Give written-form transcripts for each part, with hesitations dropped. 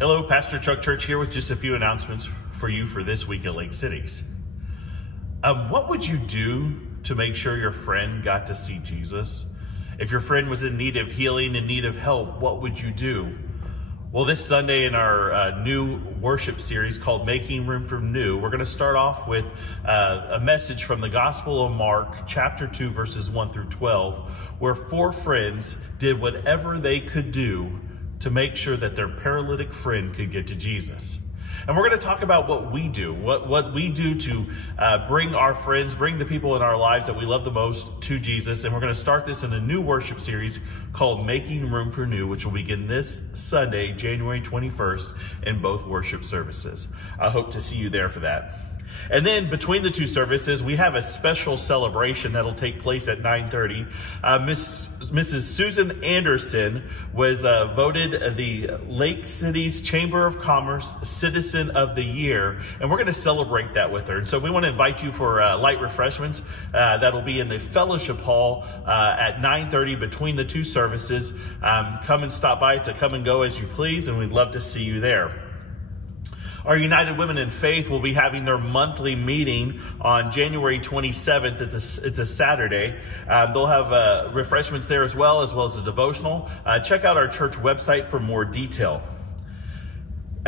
Hello, Pastor Chuck Church here with just a few announcements for you for this week at Lake Cities. What would you do to make sure your friend got to see Jesus? If your friend was in need of healing, in need of help, what would you do? Well, this Sunday in our new worship series called Making Room for New, we're going to start off with a message from the Gospel of Mark, chapter 2, verses 1 through 12, where four friends did whatever they could do to make sure that their paralytic friend could get to Jesus. And we're going to talk about what we do, what we do to bring our friends, bring the people in our lives that we love the most to Jesus. And we're going to start this in a new worship series called Making Room for New, which will begin this Sunday, January 21st, in both worship services. I hope to see you there for that. And then between the two services, we have a special celebration that'll take place at 9:30. Mrs. Susan Anderson was voted the Lake Cities Chamber of Commerce Citizen of the Year, and we're going to celebrate that with her. And so we want to invite you for light refreshments that'll be in the fellowship hall at 9:30 between the two services. Come and stop by to come and go as you please, and we'd love to see you there. Our United Women in Faith will be having their monthly meeting on January 27th. It's a Saturday. They'll have refreshments there as well as a devotional. Check out our church website for more detail.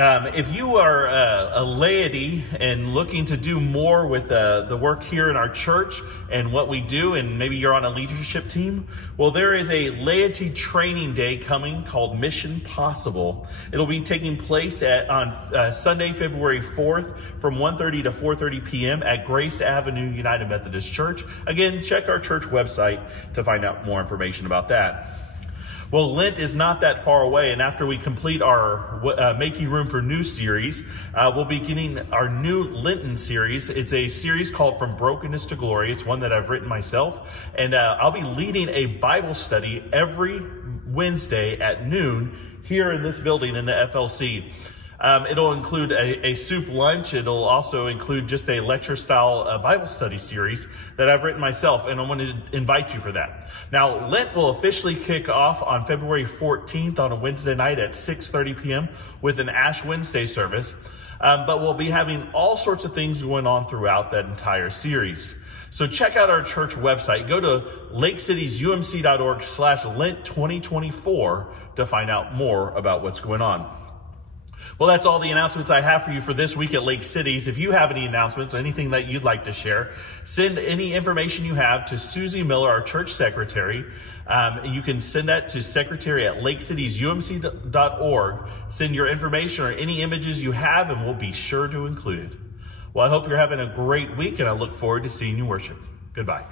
If you are a laity and looking to do more with the work here in our church and what we do, and maybe you're on a leadership team, well, there is a laity training day coming called Mission Possible. It'll be taking place on Sunday, February 4th from 1:30 to 4:30 p.m. at Grace Avenue United Methodist Church. Again, check our church website to find out more information about that. Well, Lent is not that far away, and after we complete our Making Room for New series, we'll be beginning our new Lenten series. It's a series called From Brokenness to Glory. It's one that I've written myself, and I'll be leading a Bible study every Wednesday at noon here in this building in the FLC. It'll include a soup lunch. It'll also include just a lecture-style Bible study series that I've written myself, and I want to invite you for that. Now, Lent will officially kick off on February 14th on a Wednesday night at 6:30 p.m. with an Ash Wednesday service, but we'll be having all sorts of things going on throughout that entire series. So check out our church website. Go to lakecitiesumc.org/Lent2024 to find out more about what's going on. Well, that's all the announcements I have for you for this week at Lake Cities. If you have any announcements or anything that you'd like to share, send any information you have to Susie Miller, our church secretary. You can send that to secretary@lakecitiesumc.org. Send your information or any images you have, and we'll be sure to include it. Well, I hope you're having a great week, and I look forward to seeing you worship. Goodbye.